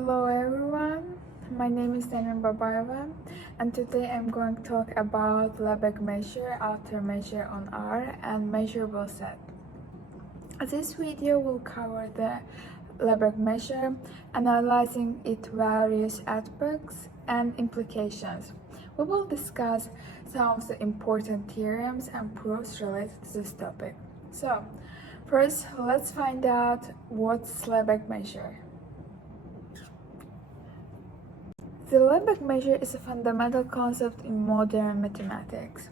Hello everyone, my name is Daniel Babayeva and today I'm going to talk about lebesgue measure, outer measure on R and measurable set. This video will cover the lebesgue measure, analyzing its various aspects and implications. We will discuss some of the important theorems and proofs related to this topic. So, first let's find out what's lebesgue measure. The lebesgue measure is a fundamental concept in modern mathematics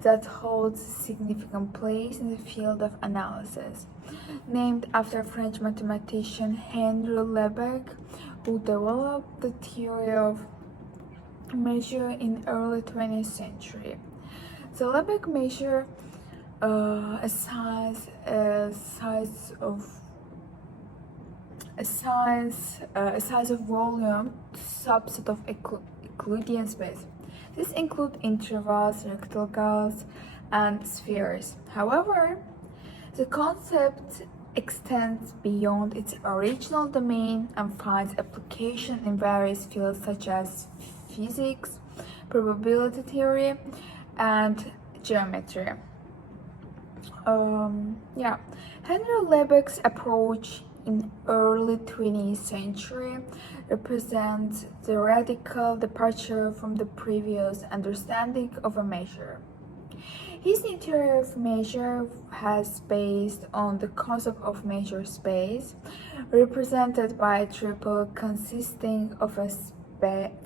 that holds a significant place in the field of analysis. Named after French mathematician Henri Lebesgue, who developed the theory of measure in early 20th century. The lebesgue measure assigns a size of volume to subset of Euclidean space. This includes intervals, rectangles, and spheres. However, the concept extends beyond its original domain and finds application in various fields such as physics, probability theory, and geometry. Henri Lebesgue's approach in early 20th century represents the radical departure from the previous understanding of a measure. His new theory of measure has based on the concept of measure space, represented by a triple consisting of a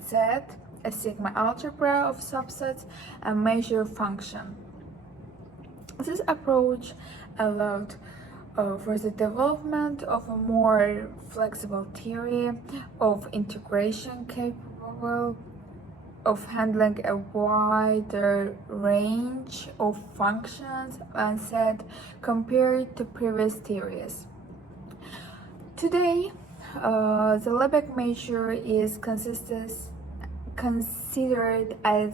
set, a sigma algebra of subsets, and measure function. This approach allowed for the development of a more flexible theory of integration capable of handling a wider range of functions and set compared to previous theories. Today, the lebesgue measure is considered as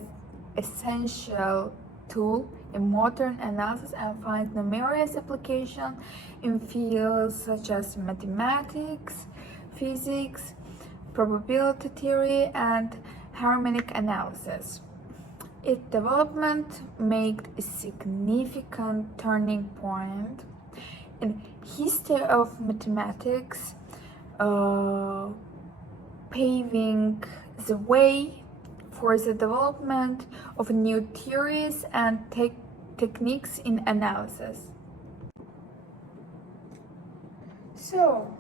essential tool in modern analysis and finds numerous applications in fields such as mathematics, physics, probability theory, and harmonic analysis. Its development made a significant turning point in history of mathematics, paving the way for the development of new theories and techniques in analysis. So,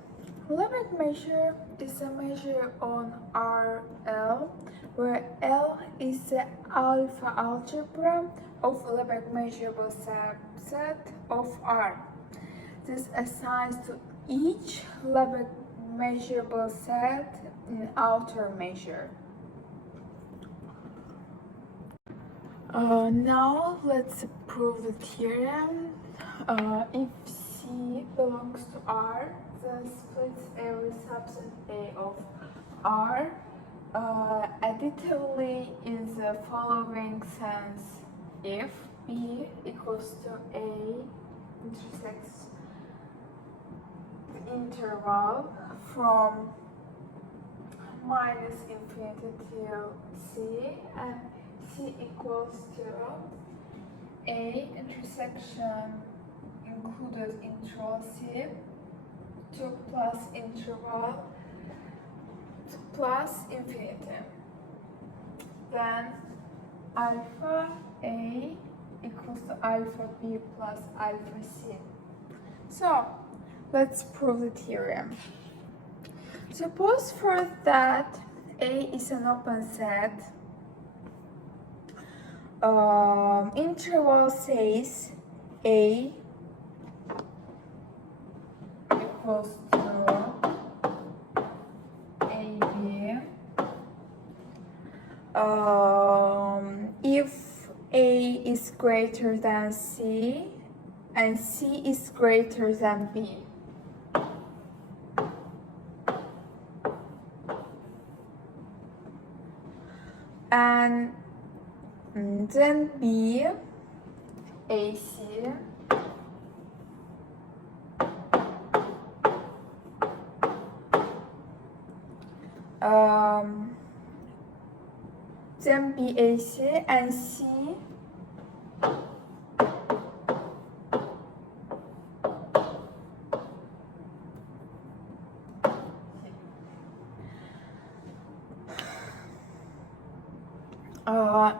lebesgue measure is a measure on RL, where L is the alpha algebra of lebesgue measurable subset of R. This assigns to each lebesgue measurable set an outer measure. Now let's prove the theorem. If C belongs to R, then splits every subset A of R additively in the following sense: if B equals to A intersects the interval from minus infinity till C, and C equals to A intersection included interval C to plus interval to plus infinity. Then alpha A equals to alpha B plus alpha C. So let's prove the theorem. Suppose first that A is an open set. Interval says A equals to AB. If A is greater than C and C is greater than B. And then B, AC, then BAC and C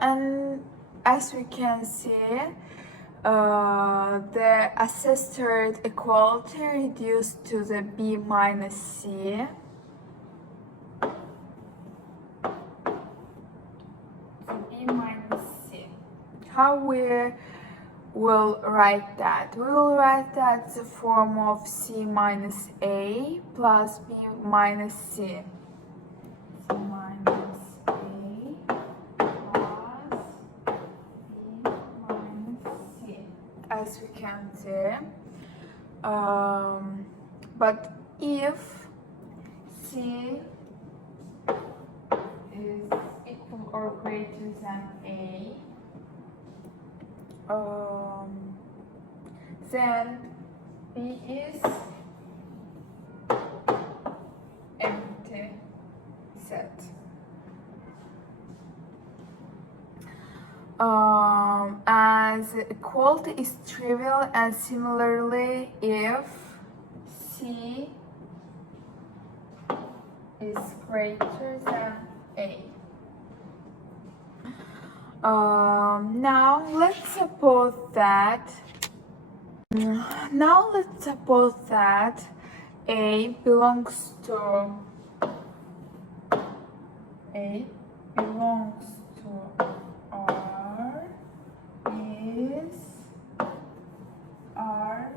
and as we can see, the assisted equality reduced to the B minus C. B minus C. How we will write that? We will write that the form of C minus A plus B minus C. C minus A plus B minus C, as we can see. But if C is equal or greater than A, then B is empty set. As equality is trivial, and similarly if C is greater than A. Now let's suppose that A belongs to R is R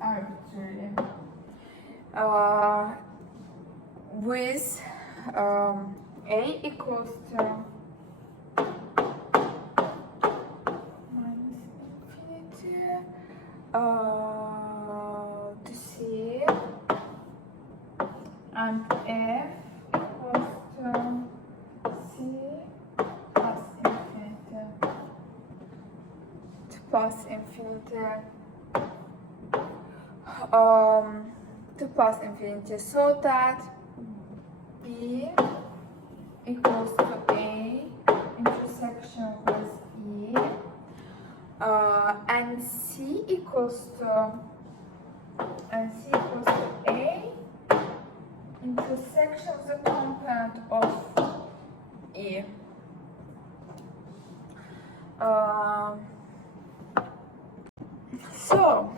arbitrary with A equals to minus infinity to C, and F equals to C plus infinity to plus infinity to plus infinity, so that B equals to A intersection with E, and C equals to A intersection of the component of E. So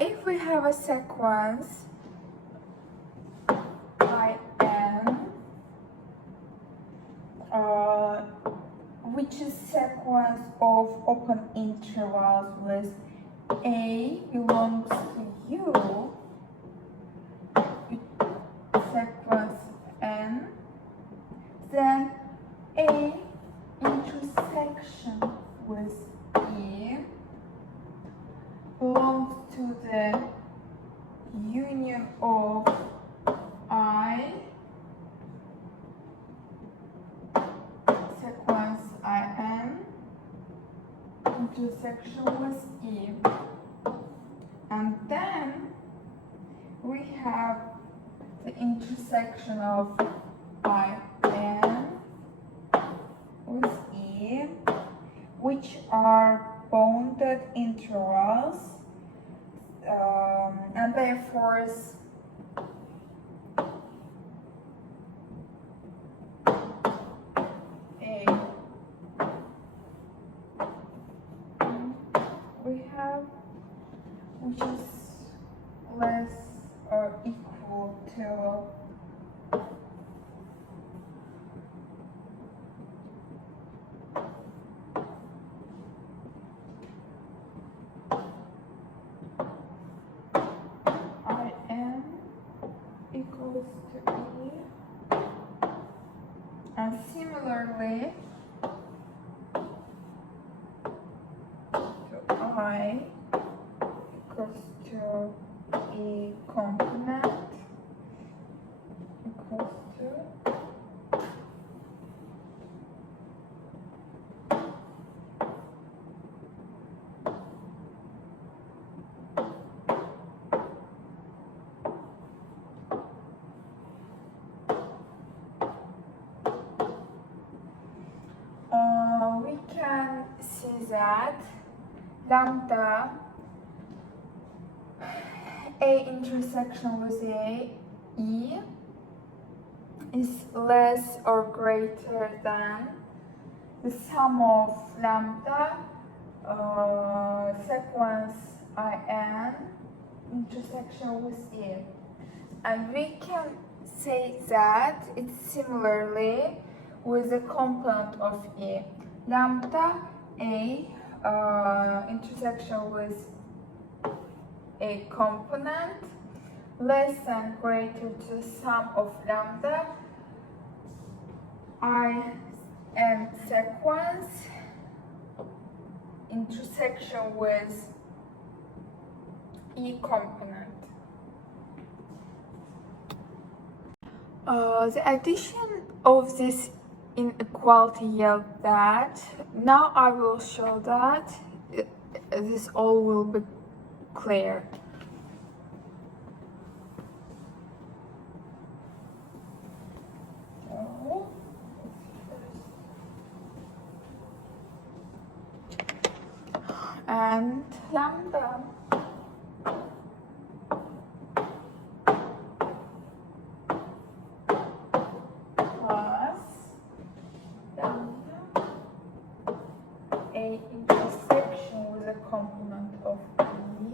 if we have a sequence IN, which is sequence of open intervals with A belongs to U, sequence N, then A intersection with E belongs to the union of I, sequence IN, intersection with E. And then we have the intersection of IN with E, which are bounded intervals, and therefore we have, which is less or equal to IN equals to E, and similarly to I equals to E component equals to that lambda A intersection with A E is less or greater than the sum of lambda sequence IN intersection with E. And we can say that it's similarly with the component of E. Lambda A intersection with a component less than greater to the sum of lambda I and sequence intersection with E component. The addition of this inequality yields that. Now I will show that this all will be clear. And lambda plus lambda A intersection with a component of E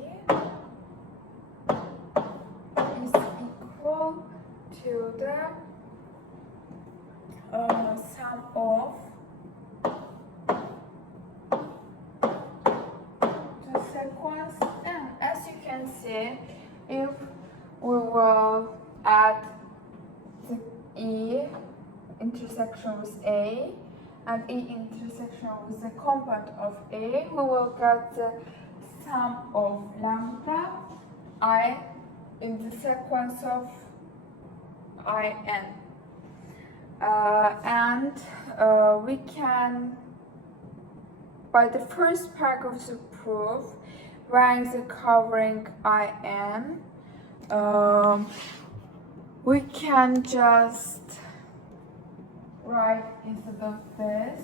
is equal to the sum of the sequence. And as you can see, if we will add the E intersection with A and E intersection with the component of A, we will get the sum of lambda I in the sequence of IN. We can, by the first paragraph of the proof, rank the covering IN. We can just write instead of this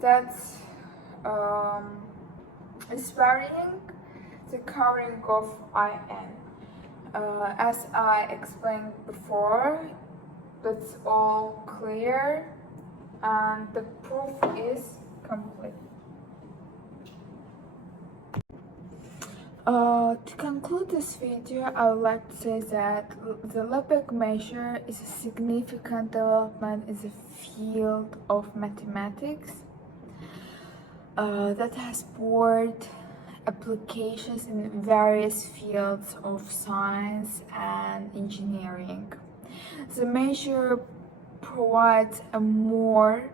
that's is varying the covering of IN. As I explained before, that's all clear and the proof is complete. To conclude this video, I would like to say that the Lebesgue measure is a significant development in the field of mathematics that has broad applications in various fields of science and engineering. The measure provides a more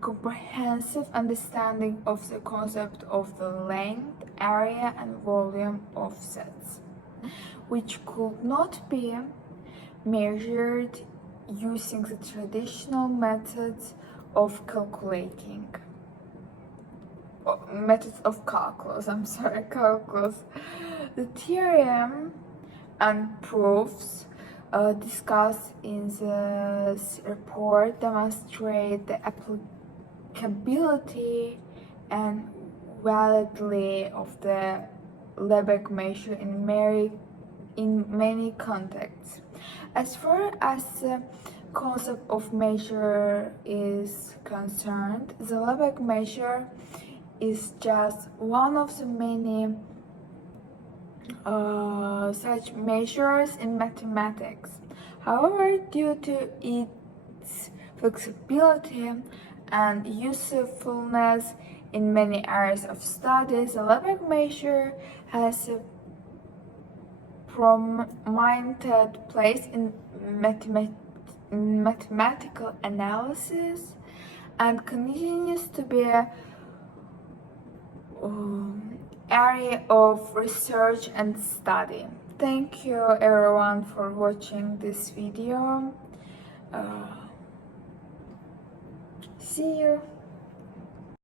comprehensive understanding of the concept of the length, area, and volume of sets, which could not be measured using the traditional methods of calculus. The theorem and proofs discussed in this report demonstrate the applicability and validity of the Lebesgue measure in many contexts. As far as the concept of measure is concerned, the Lebesgue measure is just one of the many such measures in mathematics. However, due to its flexibility and usefulness in many areas of study, the Lebesgue measure has a prominent place in mathematical analysis and continues to be a area of research and study. Thank you everyone for watching this video. See you.